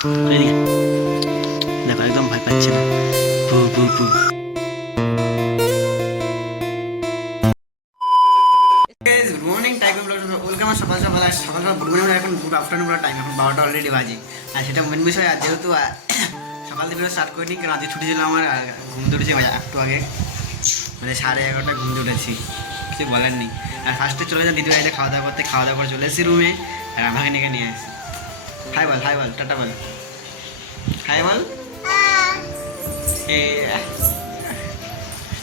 দেখো একদম ভয় পাচ্ছে না। পু পু পু। Good morning tiger blog welcome. সকাল সকাল সকাল সকাল গুড মর্নিং, এখন গুড আফটারনুন টাইম, এখন 12টা অলরেডি বাজে। আর সেটা মেন বিষয়, আর যেহেতু সকাল থেকে স্টার্ট করিনি, কারণ আজকে ছুটি ছিল আমার। ঘুম থেকে উঠেছি একটু আগে, মানে 11:30 ঘুম থেকে উঠেছি, কিছু বলার নেই। আর ফার্স্টে চলে যান দিদি বাড়িতে খাওয়া দাওয়া করতে, খাওয়া দাওয়া করে চলে এসেছি রুমে। আর আমাকে নিয়ে আসি। হাই বল, হাই বল, টাটা বল, হাই বল,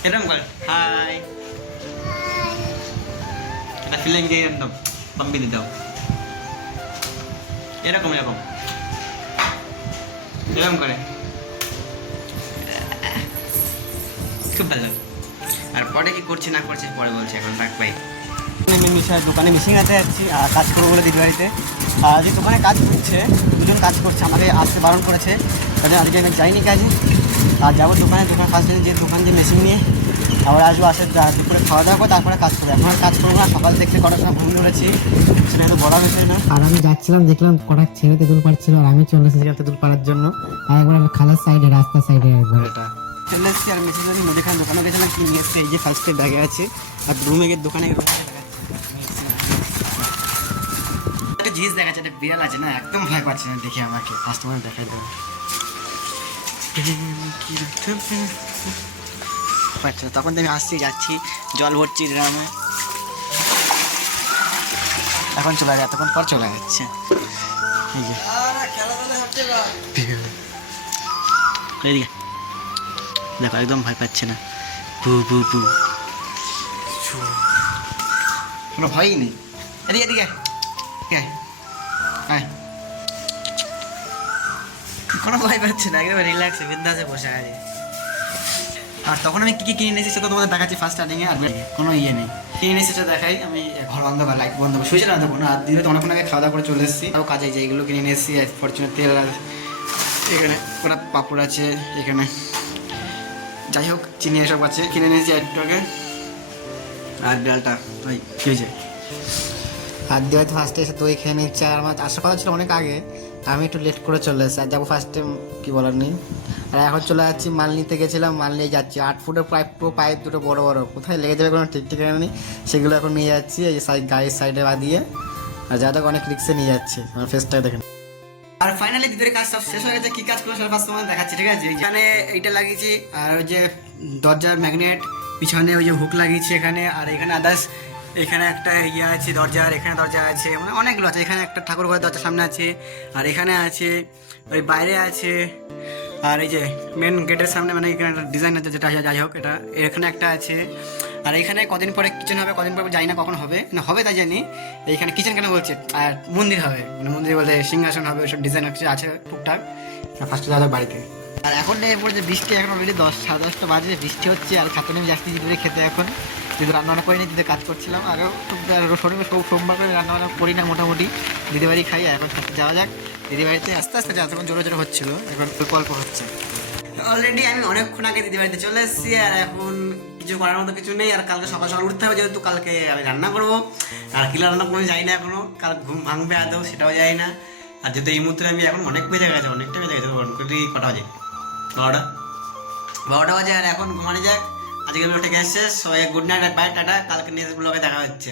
এরকম বল হাই। এটা ফিলিং দিয়ে একদম পাম্পি দিতে হবে, এরকম এরকম এরকম করে, খুব ভালো। আর পরে কি করছি না করছি পরে বলছি, এখন থাক ভাই। দোকানে মিশিং আনতে যাচ্ছি আর কাজ করবো বলে দিদি বাড়িতে। আর যে দোকানে কাজ করছে, দুজন কাজ করছে, আমাকে আসতে বারণ করেছে, তাহলে আজকে আমি যাইনি কাজে। আর যাবো দোকান ফার্স্ট যে দোকান যে মেশিন নিয়ে আবার আসবো, আসে দুপুরে খাওয়া দাওয়া করে তারপরে কাজ করবো। এখন আর কাজ করবো না, সকাল দেখতে কটার সময় ঘুম ধরেছি, সেটা এত বড় বিষয় না। আর আমি যাচ্ছিলাম, দেখলাম কটা ছেলে তেঁতুল পাড়ছিল, আর আমি চলে এসেছিলাম তেঁতুল পাড়ার জন্য। আর একবার খালার সাইডে, রাস্তার সাইডে একবার এটা চলে এসেছি। আর মেশিন মুদিখানা দোকানে গেছিলাম, কি নিয়ে এসছে এই যে ফার্স্টে ব্যাগে আছে। আর রুমে গিয়ে দোকানে একটা জিনিস দেখাচ্ছে, একটা বিড়াল আছে না, একদম ভয় পাচ্ছে না দেখে আমাকে। ফার্স্ট মানে দেখাই দেবো, আচ্ছা তখন তো আমি আসছি যাচ্ছি, জল ভরছি ড্রামে, এখন চলে যায়, এতক্ষণ পর চলে যাচ্ছে। দেখো একদম ভয় পাচ্ছে না, পু পু পু, কোনো ভয়ই নেই। এদিকে এদিকে কোনো ভয় পাচ্ছে না, একদম রিল্যাক্সে বিন্দাসে বসে আছে। আর তখন আমি কী কী কিনে নিয়েছি সেটা তোমাদের দেখাচ্ছি ফার্স্ট স্টার্টিংয়ে। আর কোনো ইয়ে নেই, কিনে নিয়েছি সেটা দেখাই। আমি ঘর বন্ধ বা লাইট বন্ধ করে শুয়েছিলাম তখন। আর দিনে তো অনেকক্ষণ আগে খাওয়া দাওয়া করে চলে এসেছি। আরও কাজে যে এইগুলো কিনে নিয়ে এসেছি, ফরচুনের তেল, আর এখানে ওরা পাঁপড় আছে, এখানে যাই হোক চিনি এসব আছে, কিনে নিয়েছি একটু আগে। আর বিড়ালটা ভাই কী হয়েছে? আর দিয়ে হয়তো ফার্স্টে এসে দই খেয়ে নিচ্ছে। আর আমার আসার কথা ছিল অনেক আগে, আমি একটু লেট করে চলে এসেছি। আর যাবো ফার্স্টে, কী বলার নেই। আর এখন চলে যাচ্ছি, মাল নিতে গেছিলাম, মাল নিয়ে যাচ্ছি। 8 ফুটের পাইপ দুটো বড় বড়, কোথায় লেগে যাবে কোনো ঠিক ঠিকানা নেই, সেগুলো এখন নিয়ে যাচ্ছি এই গাড়ির সাইডে বাদিয়ে। আর যাদের অনেক রিক্সে নিয়ে যাচ্ছে, আমার ফেসটাই দেখেন। আর ফাইনালি দিদির কাজ সব শেষ হয়ে গেছে। কি কাজ করলো সেটা ফার্স্ট তোমাদের দেখাচ্ছি, ঠিক আছে? এখানে এইটা লাগিয়েছি, আর ওই যে দরজার ম্যাগনেট, পিছনে ওই যে হুক লাগিয়েছি এখানে। আর এখানে আদার্স এখানে একটা ইয়ে আছে দরজার, এখানে দরজা আছে, মানে অনেকগুলো আছে। এখানে একটা ঠাকুর ঘরের দরজার সামনে আছে, আর এখানে আছে, ওই বাইরে আছে, আর এই যে মেন গেটের সামনে, মানে এখানে একটা ডিজাইন আছে যেটা যাই হোক, এটা এখানে একটা আছে। আর এখানে কদিন পরে কিচেন হবে, কদিন পরে জানি না কখন হবে, না হবে তাই জানি। এইখানে কিচেন কেন বলছে, আর মন্দির হবে, মানে মন্দির বলে সিংহাসন হবে, ওইসব ডিজাইন কিছু আছে টুকটাক। ফার্স্টে যাওয়া বাড়িতে। আর এখন এরপরে যে বৃষ্টি, এখন অলরেডি 10, 10:30 বাজে, বৃষ্টি হচ্ছে। আর ছাত্র নেমে যাচ্ছি দিদি খেতে। এখন যেহেতু রান্নাবান্না করিনি, দিদি কাজ করছিলাম। আগেও সোমবার করে রান্নাবান্না করি না মোটামুটি, দিদি বাড়ি খাই। আর এখন যাওয়া যাক দিদি বাড়িতে। আস্তে আস্তে যাওয়া, তখন জোরে জোরে হচ্ছিলো, এখন অল্প হচ্ছে। অলরেডি আমি অনেকক্ষণ আগে দিদি বাড়িতে চলে এসেছি। আর এখন কিছু করার মতো কিছু নেই। আর কালকে সকাল সকাল উঠতে হবে, যেহেতু কালকে আমি রান্না করবো। আর কি রান্না কোনো যাই না এখনো, কাল ঘুম ভাঙবে আদৌ সেটাও যাই না। আর যেহেতু এই মুহূর্তে আমি এখন অনেক বেজে গেছে, অনেকটা বেজে গেছে, কটা বাজে? 12টা বাজে। আর এখন ঘুমানো যাক। আজকের ব্লগটা এসেছে, সবাই গুড নাইট আর বাই, টাটা। কালকে নেক্সট ব্লগে দেখা হচ্ছে।